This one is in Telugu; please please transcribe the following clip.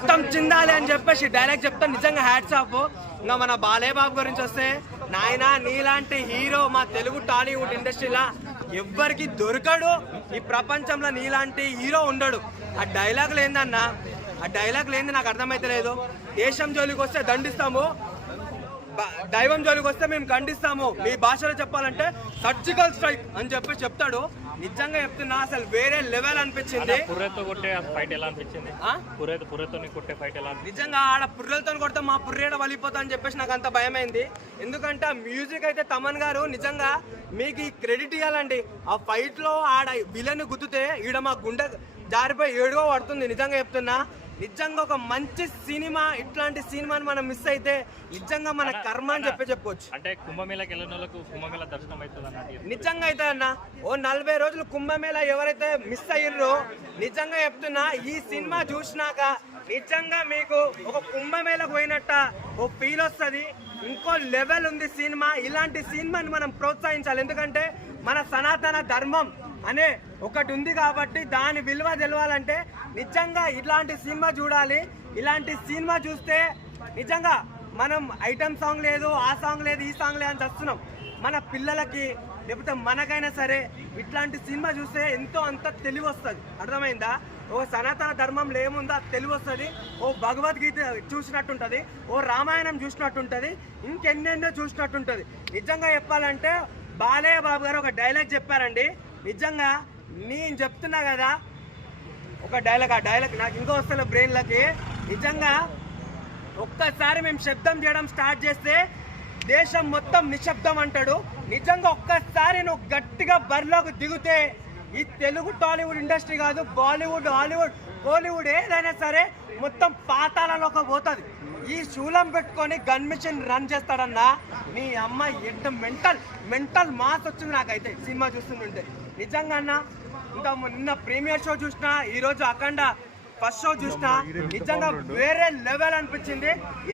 మొత్తం చిందాలి అని చెప్పేసి డైలాగ్ చెప్తా నిజంగా హ్యాట్స్ ఆఫ్. ఇంకా మన బాలయబాబు గురించి వస్తే నాయన నీలాంటి హీరో మా తెలుగు టాలీవుడ్ ఇండస్ట్రీలా ఎవ్వరికి దొరకడు. ఈ ప్రపంచంలో నీలాంటి హీరో ఉండడు. ఆ డైలాగ్ ఏందన్నా? ఆ డైలాగులు ఏంది నాకు అర్థమైతలేదు. దేశం జోలికి వస్తే దండిస్తాము. దైవం జోలికి వస్తే మేము ఖండిస్తాము. మీ భాషలో చెప్పాలంటే సర్జికల్ స్ట్రైక్ అని చెప్పి చెప్తాడు. నిజంగా చెప్తున్నా అసలు వేరే లెవెల్ అనిపించింది. పుర్రెతో కొట్టే ఫైట్ ఎలా అనిపించింది? ఆ? పుర్రెతో పుర్రెతో కొట్టే ఫైట్ ఎలా నిజంగా ఆడ పుర్రెలతో కొడితే మా పుర్రేడ వలిపోతా అని చెప్పేసి నాకు అంత భయమైంది. ఎందుకంటే ఆ మ్యూజిక్ అయితే తమన్ గారు నిజంగా మీకు ఈ క్రెడిట్ ఇవ్వాలండి ఆ ఫైట్లో ఆడ విలన్ గుద్దుతే ఈడ మా గుండె జారిపోయి ఏడుగో పడుతుంది. నిజంగా చెప్తున్నా. నిజంగా ఒక మంచి సినిమా ఇట్లాంటి సినిమాని మనం మిస్ అయితే నిజంగా మన కర్మ అని చెప్పి చెప్పుకోవచ్చు అంటే కుంభమేళకి వెళ్ళిన వాళ్ళకు కుంభమేళ దర్శనం అవుతుంది నిజంగా అయితే అన్న ఓ నలభై రోజులు కుంభమేళ ఎవరైతే మిస్ అయ్యారో నిజంగా చెప్తున్నా ఈ సినిమా చూసినాక నిజంగా మీకు ఒక కుంభమేళకు పోయినట్ట ఓ ఫీల్ వస్తుంది. ఇంకో లెవెల్ ఉంది సినిమా. ఇలాంటి సినిమాని మనం ప్రోత్సహించాలి. ఎందుకంటే మన సనాతన ధర్మం అనే ఒకటి ఉంది కాబట్టి దాని విలువ తెలవాలంటే నిజంగా ఇలాంటి సినిమా చూడాలి. ఇలాంటి సినిమా చూస్తే నిజంగా మనం ఐటమ్ సాంగ్ లేదు ఆ సాంగ్ లేదు ఈ సాంగ్ లేదు అని చస్తున్నాం. మన పిల్లలకి లేకపోతే మనకైనా సరే ఇట్లాంటి సినిమా చూస్తే ఎంతో అంత తెలివి వస్తుంది. అర్థమైందా? ఓ సనాతన ధర్మంలో ఏముందో అది తెలివి వస్తుంది. ఓ భగవద్గీత చూసినట్టుంటుంది. ఓ రామాయణం చూసినట్టుంటుంది. ఇంకెన్నెన్నో చూసినట్టుంటుంది. నిజంగా చెప్పాలంటే బాలయ్య బాబు గారు ఒక డైలాగ్ చెప్పారండి. నిజంగా నేను చెప్తున్నా కదా ఒక డైలాగ్ ఆ డైలాగ్ నాకు ఇంకా వస్తుంది బ్రెయిన్లకి నిజంగా ఒక్కసారి మేము శబ్దం చేయడం స్టార్ట్ చేస్తే దేశం మొత్తం నిశ్శబ్దం అంటాడు. నిజంగా ఒక్కసారి నువ్వు గట్టిగా బరిలోకి దిగితే ఈ తెలుగు టాలీవుడ్ ఇండస్ట్రీ కాదు బాలీవుడ్ హాలీవుడ్ కోలీవుడ్ ఏదైనా సరే మొత్తం పాతాలలోకి పోతుంది. ఈ శూలం పెట్టుకొని గన్ మిషన్ రన్ చేస్తాడన్నా నీ అమ్మ ఎంత మెంటల్ మెంటల్ మాస్ వచ్చింది నాకైతే సినిమా చూస్తుంటే నిజంగా అన్న ఇంకా నిన్న ప్రీమియర్ షో చూసిన ఈ రోజు అఖండ ఫస్ట్ షో చూసిన నిజంగా వేరే లెవెల్ అనిపించింది.